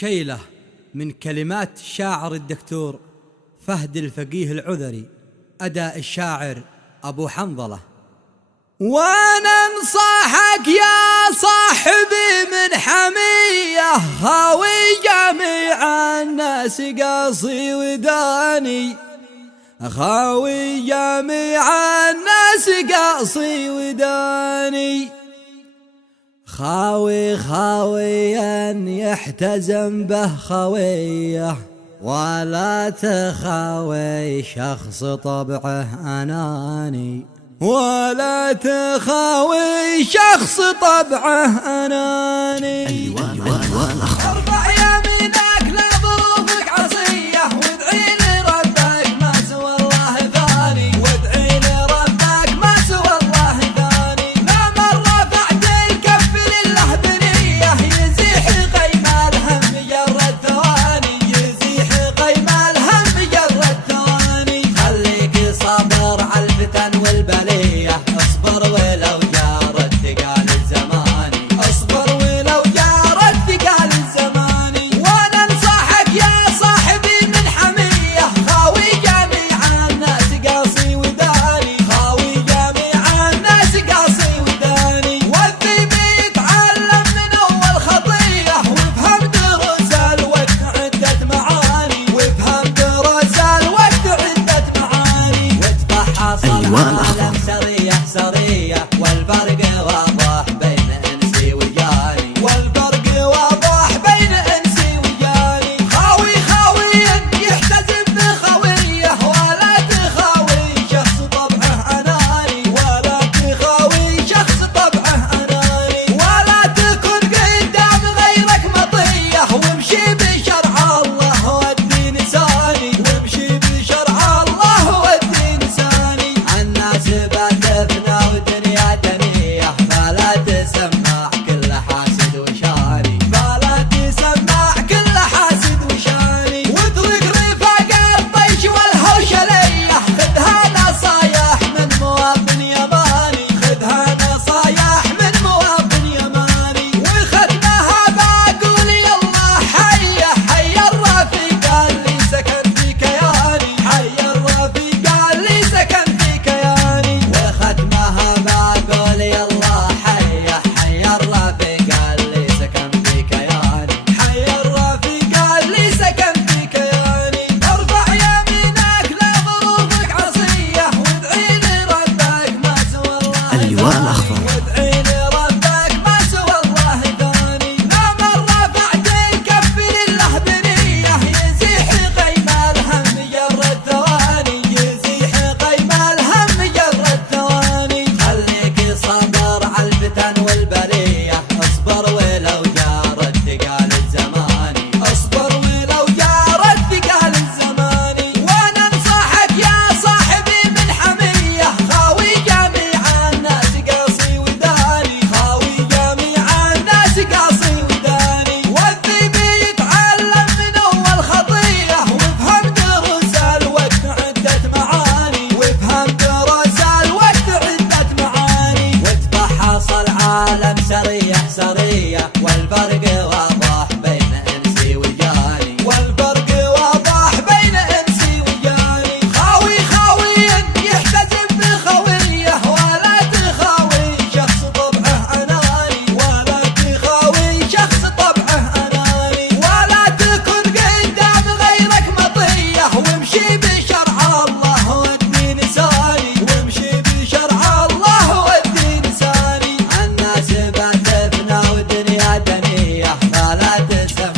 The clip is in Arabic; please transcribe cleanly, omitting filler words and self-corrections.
شيلة من كلمات شاعر الدكتور فهد الفقيه العذري، أداء الشاعر أبو حنظلة. وانا انصحك يا صاحبي من حمية، هاوي جميع الناس قاصي وداني، خاوي جميع الناس قاصي وداني، خاوي أن يحتزم به خويه، ولا تخاوي شخص طبعه أناني، ولا تخاوي شخص طبعه أناني. ارفع يمينك لظروفك عصية، وادعي لربك ما سوى الله ثاني، وادعي لربك ما سوى الله ثاني. لا من رفعت الكف لله بنية، يزيح قيم الهم مجرد ثواني، يزيح قيم الهم مجرد ثواني. خليك صابر على الفتن والبلية، اصبر ولو جارت ثقال الزمان، اصبر ولو جارت ثقال الزمان. وانا انصحك يا صاحبي من حمية، خاوي جميع الناس قاصي وداني، خاوي جميع الناس قاصي وداني. والذيب يتعلم من اول خطية، وافهم دروس الوقت عدة معاني، وافهم دروس الوقت عدة معاني. وتفحص العالم سرية سرية، والفرق واضح بين انسي وجاني، والفرق واضح بين انسي وجاني. خاوي يحتزم بخويه، ولا تخاوي شخص طبعه اناني، ولا تخاوي شخص طبعه اناني. ولا تكن قدام غيرك مطية، وامشي بشرع الله والدين ساني، وامشي بشرع الله والدين ساني. الناس بتفنى ودنيا دنية، فلا تسمع كل حاسد وشاني، فلا تسمع كل حاسد وشاني. واترك رفاق الطيش والهوشلية، خذها نصايح من مواطن يماني، خذها نصايح من مواطن يماني. وختمها بقول يلا حيا حيا الرفيق اللي سكن في كياني، حيا الرفيق اللي سكن في كياني. وختمها بقول يلا حيا حيا الرفيق اللي سكن في كياني، حيا الرفيق اللي سكن في كياني. ارفع يمينك لظروفك عصية، وادعي لربك ما سوى الله ثاني، وادعي لربك ما سوى الله ثاني. لا من رفعت الكف لله بنية، يزيح قيم الهم مجرد ثواني، يزيح قيم الهم مجرد ثواني. خليك صابر على الفتن والبلية، اصبر ولو جارت ثقال الزمان، اصبر ولو جارت ثقال الزمان. وانا انصحك يا صاحبي من حمية، خاوي جميع الناس قاصي وداني، خاوي جميع الناس قاصي وداني. والذيب يتعلم من اول خطية، وافهم دروس الوقت عدة معاني، وافهم دروس الوقت عدة معاني. وتفحص العالم سرية سرية، والفرق واضح بين انسي وجاني، والفرق واضح بين انسي وجاني. خاوي يحتزم بخويه، ولا تخاوي شخص طبعه اناني، ولا تخاوي شخص طبعه اناني. ولا تكن قدام غيرك مطية، وامشي بشرع الله والدين ساني، وامشي بشرع الله والدين ساني. الناس بتفنى ودنيا دنية، فلا تسمع